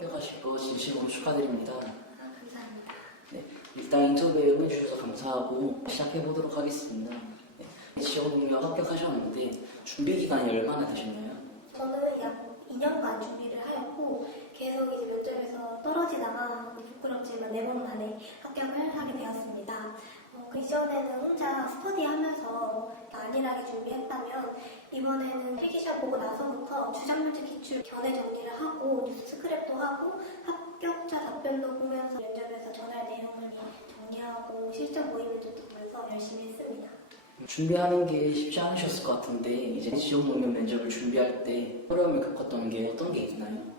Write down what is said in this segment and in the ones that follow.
합격하실 거 진심으로 축하드립니다. 감사합니다. 네, 일단 인터뷰에 응해주셔서 감사하고 시작해보도록 하겠습니다. 네, 지원농협 합격하셨는데 준비 기간이 얼마나 되셨나요? 저는 약 2년간 준비를 하였고 계속 이제 면접에서 떨어지다가 부끄럽지만 4번 만에 합격을 하게 되었습니다. 그 이전에는 혼자 스터디하면서 안일하게 준비했다면 이번에는 필기시험 보고 나서부터 주장면접 기출 견해 정리를 하고 뉴스 스크랩도 하고 합격자 답변도 보면서 면접에서 전할 내용을 정리하고 실전 모의 면접도 보면서 열심히 했습니다. 준비하는 게 쉽지 않으셨을 것 같은데 이제 지원농협 면접을 준비할 때 어려움을 겪었던 게 어떤 게 있나요?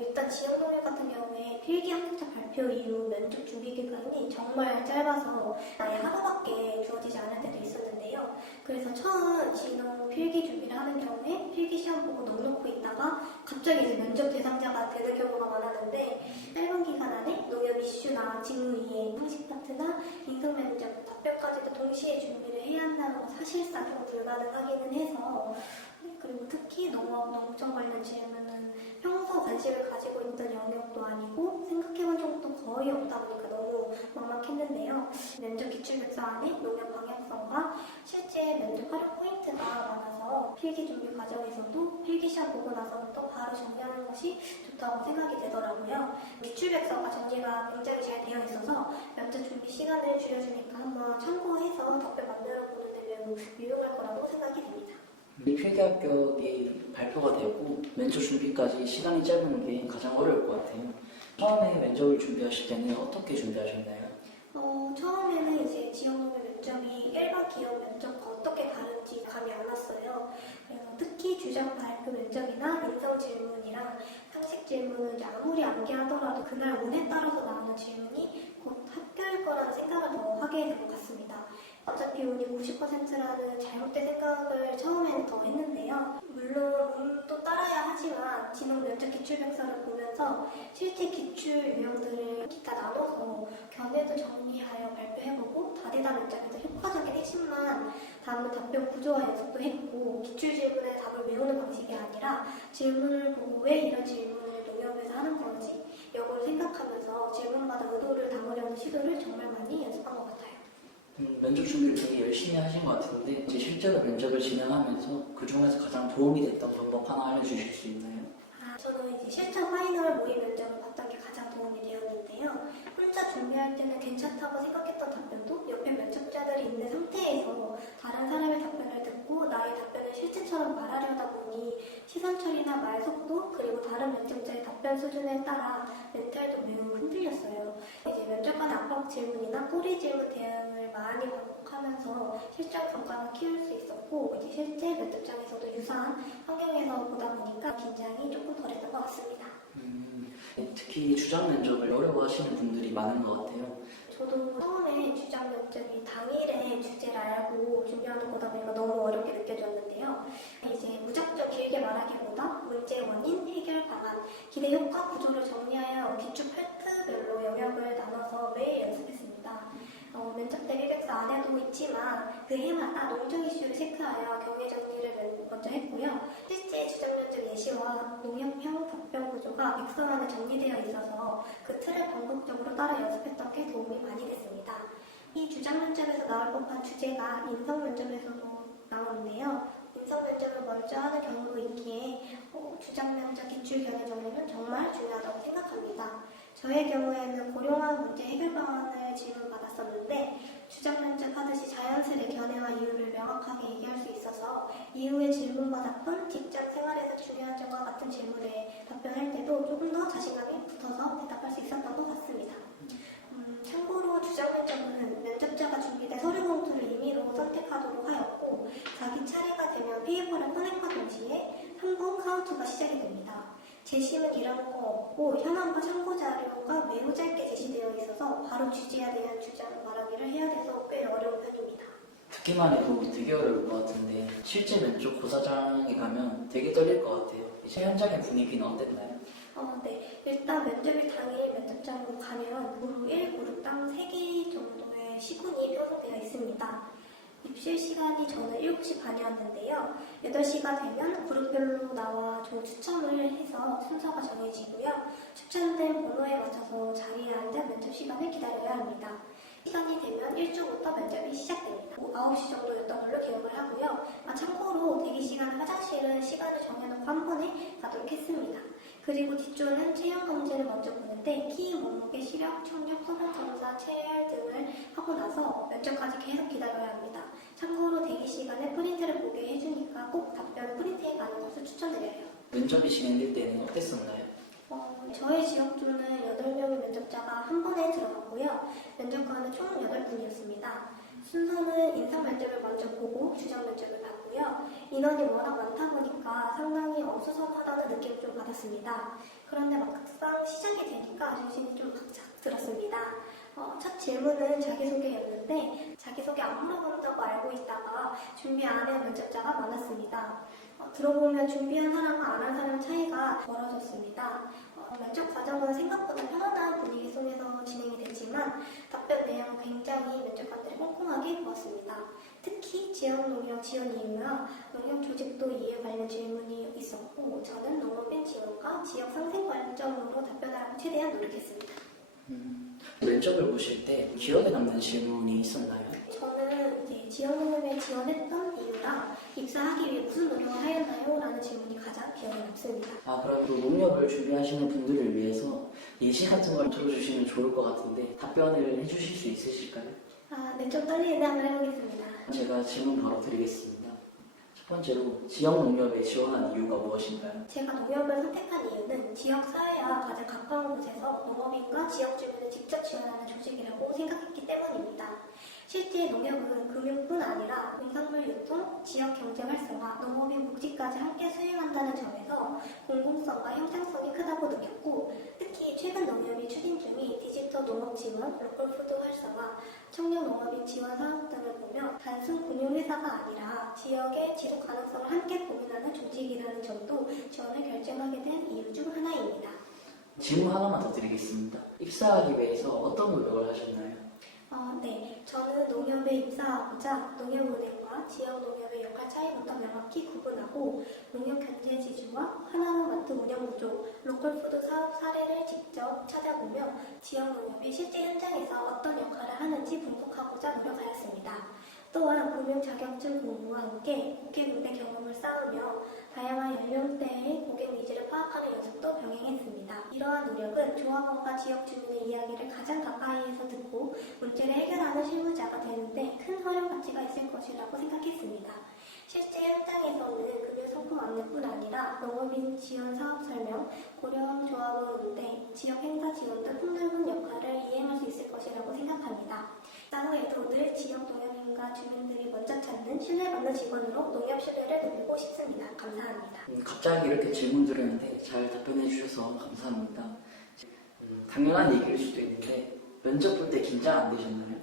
일단 지역농협 같은 경우에 필기 합격자 발표 이후 면접 준비 기간이 정말 짧아서 아예 하루밖에 주어지지 않을 때도 있었는데요. 그래서 처음 진호 필기 준비를 하는 경우에 필기 시험 보고 넉넉히 있다가 갑자기 이제 면접 대상자가 되는 경우가 많았는데 짧은 기간 안에 농협 이슈나 직무 이해, 형식 파트나 인성 면접 답변까지도 동시에 준비를 해야 한다는 건 사실상 좀 불가능하기는 해서 그리고 특히 농업, 농정 관련 질문은 평소 관심을 가지고 있던 영역도 아니고 생각해본 적도 거의 없다 보니까 너무 막막했는데요. 면접 기출백서 안에 농협 방향성과 실제 면접 활용 포인트가 많아서 필기 준비 과정에서도 필기 시험 보고 나서부터 바로 정리하는 것이 좋다고 생각이 되더라고요. 기출백서가 정리가 굉장히 잘 되어 있어서 면접 준비 시간을 줄여주니까 한번 참고해서 답변 만들어 보는데 매우 유용할 거라고 생각이 됩니다. 필기 합격이 발표가 되고 면접 준비까지 시간이 짧은 게 가장 어려울 것 같아요. 처음에 면접을 준비하실 때는 어떻게 준비하셨나요? 처음에는 이제 지원농협 면접이 일반 기업 면접과 어떻게 다른지 감이 안 왔어요. 그래서 특히 주장 발표 면접이나 인성 질문이랑 상식 질문은 아무리 암기하더라도 그날 운에 따라서 나오는 질문이 곧 합격일 거라는 생각을 더 하게 된 것 같습니다. 어차피 운이 90%라는 잘못된 생각을 처음에는 더 했는데요. 물론 운도 따라야 하지만 진호 면접 기출백서를 보면서 실제 기출 유형들을 기타 나눠서 견해도 정리하여 발표해보고 다대다 면접에서 효과적인 핵심만 담은 답변 구조화 연습도 했고 기출 질문의 답을 외우는 방식이 아니라 질문을 보고 왜 이런 질문을 농협에서 하는 건지 역을 생각하면서 질문마다 의도를 담으려는 시도를 정말 많이 연습한 것 같아요. 면접 준비를 되게 열심히 하신 것 같은데 이제 실제로 면접을 진행하면서 그 중에서 가장 도움이 됐던 방법 하나 알려주실 수 있나요? 저는 이제 실전 파이널 모의 면접을 봤던 게 가장 도움이 되었는데요. 혼자 준비할 때는 괜찮다고 생각했던 답변도 옆에 면접자들이 있는 상태에서 다른 사람의 답변을 듣고 나의 답변을 실제처럼 말하려다 보니 시선 처리나 말 속도 그리고 다른 면접자의 답변 수준에 따라 멘탈도 매우 흔들렸어요. 이제 면접관의 압박 질문이나 꼬리 질문 대응을 많이 반복하면서 실전 감각을 키울 수 있었고 이제 실제 면접장에서도 유사한 환경에서 보다 보니까 긴장이 조금 덜했던 것 같습니다. 특히 주장 면접을 어려워하시는 분들이 많은 것 같아요. 저도 처음에 주장 면접이 당일에 주제를 알고 준비하는 거다 보니까 너무 어렵게 느껴졌는데요. 이제 무작정 길게 말하기보다 문제 원인, 해결 방안, 기대 효과 구조를 정리하여 기출 파트별로 영역을 나눠서 매일 연습했습니다. 면접 때 필백서 안에도 있지만 그 해마다 농정 이슈를 체크하여 경외 정리를 먼저 했고요. 실제 주장 면접 예시와 농협형 답변 구조가 백서만에 정리되어 있어서 그 틀을 반복적으로 따라 연습했던 게 도움이 많이 됐습니다. 이 주장 면접에서 나올 법한 주제가 인성 면접에서도 나오는데요. 인성 면접을 먼저 하는 경우도 있기에 주장 면접 기출 견해 정리는 정말 중요하다고 생각합니다. 저의 경우에는 고령화 문제 해결 방안을 질문받았었는데 주장 면접 하듯이 자연스레 견해와 이유를 명확하게 얘기할 수 있어서 이후에 질문받았던 직장 생활에서 중요한 점과 같은 질문에 답변할 때도 조금 더 자신감이 붙어서 대답할 수 있었던 것 같습니다. 참고로 주장 면접은 면접자가 준비된 서류 봉투를 임의로 선택하도록 하였고 자기 차례가 되면 페이퍼를 꺼낸과 동시에 3분 카운트가 시작이 됩니다. 재심은 이런 거 없고 현황과 참고 자료가 매우 짧게 제시되어 있어서 바로 취지에 대한 주장 말하기를 해야 돼서 꽤 어려운 편입니다. 듣기만 해도 되게 어려울 것 같은데 실제 면접 고사장에 가면 되게 떨릴 것 같아요. 이제 현장의 분위기는 어땠나요? 네. 일단 면접일 당일 면접장으로 가면 그룹 1, 그룹당 3개 정도의 시군이 편성되어 있습니다. 입실 시간이 저는 7시 반이었는데요. 8시가 되면 그룹별로 나와 저 추첨을 해서 순서가 정해지고요. 추천된 번호에 맞춰서 자리에 앉아 면접 시간을 기다려야 합니다. 시간이 되면 1조부터 면접이 시작됩니다. 9시 정도였던 걸로 기억을 하고요. 참고로 대기 시간 화장실은 시간을 정해놓고 한 번에 가도록 했습니다. 그리고 뒷조는 체형 검진을 먼저 보는데 키, 몸무게, 시력, 청력, 소변 검사, 체열 등을 하고 나서 면접까지 계속 기다려야 합니다. 참고로 대기 시간에 프린트를 보게 해주니까 꼭 답변 프린트해 가는 것을 추천드려요. 면접이 진행될 때는 어땠었나요? 저희 지역조는 8명의 면접자가 한 번에 들어갔고요. 면접관은 총 8분이었습니다. 순서는 인상 면접을 먼저 보고 주정 면접을 받고요. 인원이 워낙 많다 보니까 상당히 어수선하다는 느낌을 좀 받았습니다. 그런데 막상 시작이 되니까 정신이 좀 박짝 들었습니다. 첫 질문은 자기소개였는데 자기소개 안 물어본다고 알고 있다가 준비 안 한 면접자가 많았습니다. 들어보면 준비한 사람과 안 한 사람 차이가 벌어졌습니다. 면접 과정은 생각보다 편안한 분위기 속에서 진행이 됐지만 답변 내용은 굉장히 면접관들이 꼼꼼하게 보았습니다. 특히 지역 농협 지원 이유와 농협 조직도 이해 관련 질문이 있었고 저는 농업인 지원과 지역 상생 관점으로 답변하려고 최대한 노력했습니다. 면접을 보실 때 기억에 남는 질문이 있었나요? 저는 이제 지역농협에 지원했던 이유랑 입사하기 위해 무슨 노력을 하였나요? 라는 질문이 가장 기억에 남습니다. 그럼 또 농협을 준비하시는 분들을 위해서 예시 같은 걸 들어주시면 좋을 것 같은데 답변을 해주실 수 있으실까요? 네, 좀 떨리는데 한번 해보겠습니다. 제가 질문 바로 드리겠습니다. 첫 번째로 지역 농협에 지원한 이유가 무엇인가요? 제가 농협을 선택한 이유는 지역 사회와 가장 가까운 곳에서 농업인과 지역 주민을 직접 지원하는 조직이라고 생각했기 때문입니다. 실제 농협은 금융뿐 아니라 농산물 유통, 지역 경제 활성화, 농업인 복지까지 함께 수행한다는 점에서 공공성과 형평성이 크다고 느꼈고 특히 최근 농협이 추진 중인 디지털 농업 지원, 로컬푸드 활성화, 청년 농업인 지원 사업 등을 보면 단순 금융회사가 아니라 지역의 지속 가능성을 함께 고민하는 조직이라는 점도 지원을 결정하게 된 이유 중 하나입니다. 질문 하나만 더 드리겠습니다. 입사하기 위해서 어떤 노력을 하셨나요? 네. 저는 농협에 입사하고자 농협은행과 지역 농협의 역할 차이부터 명확히 구분하고 농협 견제 지주와 하나로 마트 운영 구조, 로컬푸드 사업 사례를 직접 찾아보며 지역 농협이 실제 현장에서 어떤 역할을 하는지 분석하고자 노력하였습니다. 또한 금융 자격증 공부와 함께 고객분의 경험을 쌓으며 다양한 연령대의 고객 니즈를 파악하는 연습도 병행했습니다. 이러한 노력은 조합원과 지역 주민의 이야기를 가장 가까이에서 듣고 문제를 해결하는 실무자가 되는데 큰 활용 가치가 있을 것이라고 생각했습니다. 실제 현장에서는 금융 상품 안내뿐 아니라 농업인 지원 사업 설명, 고령 조합원 운대, 지역 행사 지원 등 폭넓은 역할을 이행할 수 있을 것이라고 생각합니다. 따로에도 늘 지역 농협인과 주민들이 먼저 찾는 신뢰받는 직원으로 농협 신뢰를 높이고 싶습니다. 감사합니다. 갑자기 이렇게 질문 드렸는데 잘 답변해 주셔서 감사합니다. 당연한 얘기일 수도 있는데 면접 볼 때 긴장 안 되셨나요?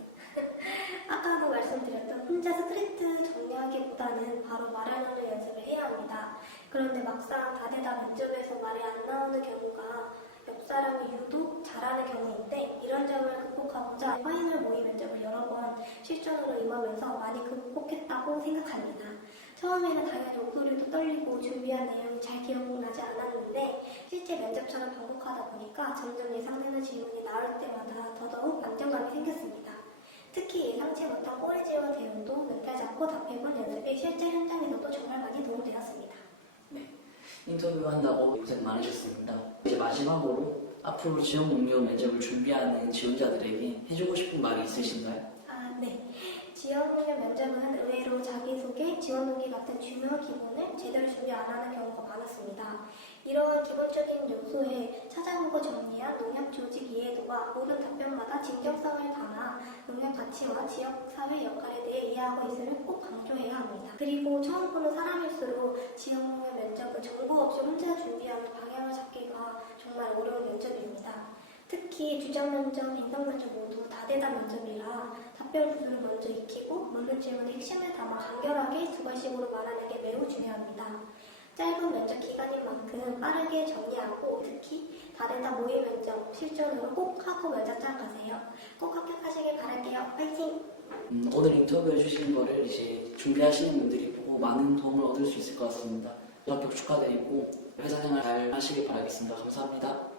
아까도 말씀드렸던 혼자 스크립트 정리하기보다는 바로 말하는 연습을 해야 합니다. 그런데 막상 다되다 면접에서 말이 안 나오는 경우가 옆 사람이 유독 잘하는 경우인데 이런 점을 극복하고자 파이널 모의 면접을 여러 번 실전으로 임하면서 많이 극복했다고 생각합니다. 처음에는 당연히 목소리도 떨리고 준비한 내용이 잘 기억나지 않았는데 실제 면접처럼 반복하다 보니까 점점 예상되는 질문이 나올 때마다 더더욱 안정감이 생겼습니다. 특히 예상치 못한 꼬리지원 대응도 멘탈 잡고 답해본 연습이 실제 현장에서도 정말 많이 도움되었습니다. 인터뷰한다고 고생 많으셨습니다. 이제 마지막으로 앞으로 지역 농협 면접을 준비하는 지원자들에게 해주고 싶은 말이 있으신가요? 네. 지역 농협 면접은 의외로 자기소개, 지원 동기 같은 중요한 기본을 제대로 준비 안 하는 경우가 많았습니다. 이러한 기본적인 요소에 찾아보고 정리한 농협 조직 이해도와 모든 답변마다 진정성을 담아 농협 가치와 지역 사회 역할에 대해 이해하고 있음을 꼭 강조해야 합니다. 그리고 처음 보는 사람일수록 지역 농협 면접은 정보 없이 혼자 준비하는 방향을 잡기가 정말 어려운 면접입니다. 특히 주정 면접, 인성 면접 모두 다대다 면접이라 답변 구조를 먼저 익히고 묻는 질문의 핵심을 담아 간결하게 두 발씩으로 말하는 게 매우 중요합니다. 짧은 면접 기간인 만큼 빠르게 정리하고 특히 다대다 모의 면접 실전으로 꼭 하고 면접장 가세요. 꼭 합격하시길 바랄게요. 파이팅! 오늘 인터뷰해 주신 거를 이제 준비하시는 분들이 보고 많은 도움을 얻을 수 있을 것 같습니다. 합격 축하드리고 회사 생활 잘 하시길 바라겠습니다. 감사합니다.